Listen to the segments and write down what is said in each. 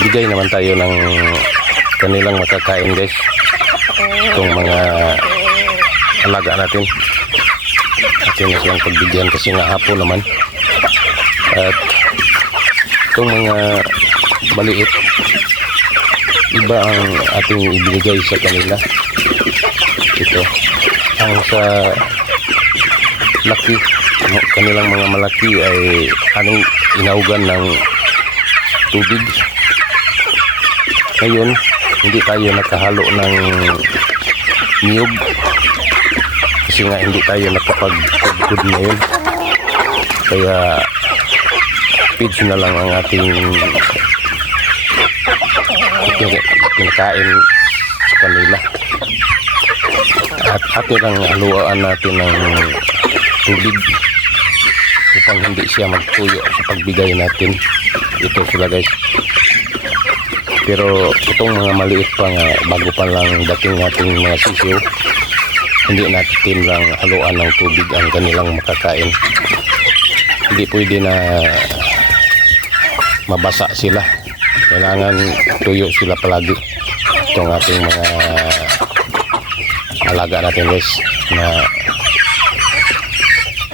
bigay naman tayo ng kanilang makakain guys, itong mga alaga natin. Atin na silang pagbigyan kasi nga hapon naman. At itong mga maliit, iba ang ating ibigay sa kanila. Ito ang sa laki, kanilang mga malaki ay anong inaugan ng tubig. Ngayon hindi tayo nakahalo ng niyog kasi nga hindi tayo nakapag-good ngayon, kaya feeds na lang ang ating kinakain sa kanila. At atin ang haluan natin ng tubig upang hindi siya magtuyo sa pagbigay natin. Ito sila guys. Pero itong mga maliit pa nga, bago pa lang dating nating mga sisiyo, hindi natin lang haluan ng tubig ang kanilang makakain. Hindi pwede na mabasa sila, kailangan tuyo sila palagi. Itong ating mga alaga natin guys na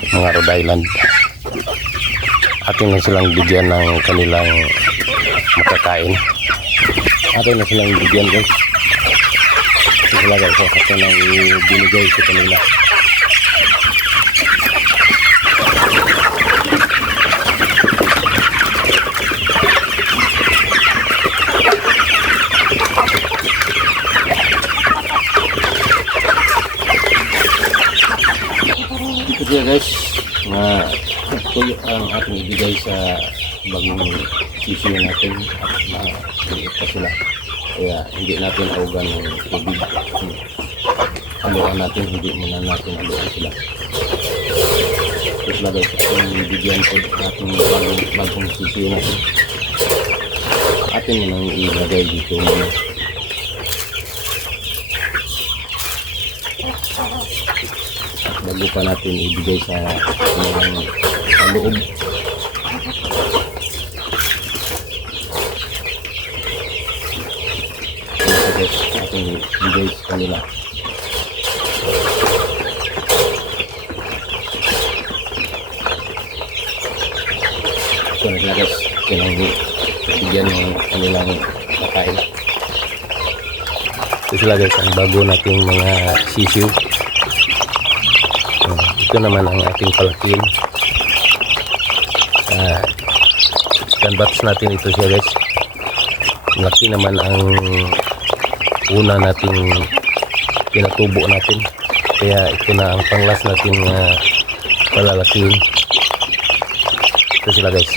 mga Rhode Island, atin na silang bigyan ng kanilang makakain. Atin na silang bigyan guys. Ito sila guys, atin ang binigay sa kanila. Ito siya guys, mga tuyo ang ating ibigay sa bagong sisiyo natin at maliit pa sila, kaya hindi natin augan ng tubig. Haluan natin, hindi muna natin haluan sila. Ito sila guys, ang bigyan ko natin bagong sisiyo natin. Atin nang ilagay dito muna. Bago pa natin ibigay sa loob. Ating ibigay sa kanila. So na guys, kailangan bigyan ng kanilang makain. Ito sila guys, ang bago nating mga sisiyo. Ito naman ang ating palakin. Scan batch natin ito siya guys. Laki naman ang una nating pinatubo natin, kaya ito na ang panglas natin palalakihin. Ito sila guys.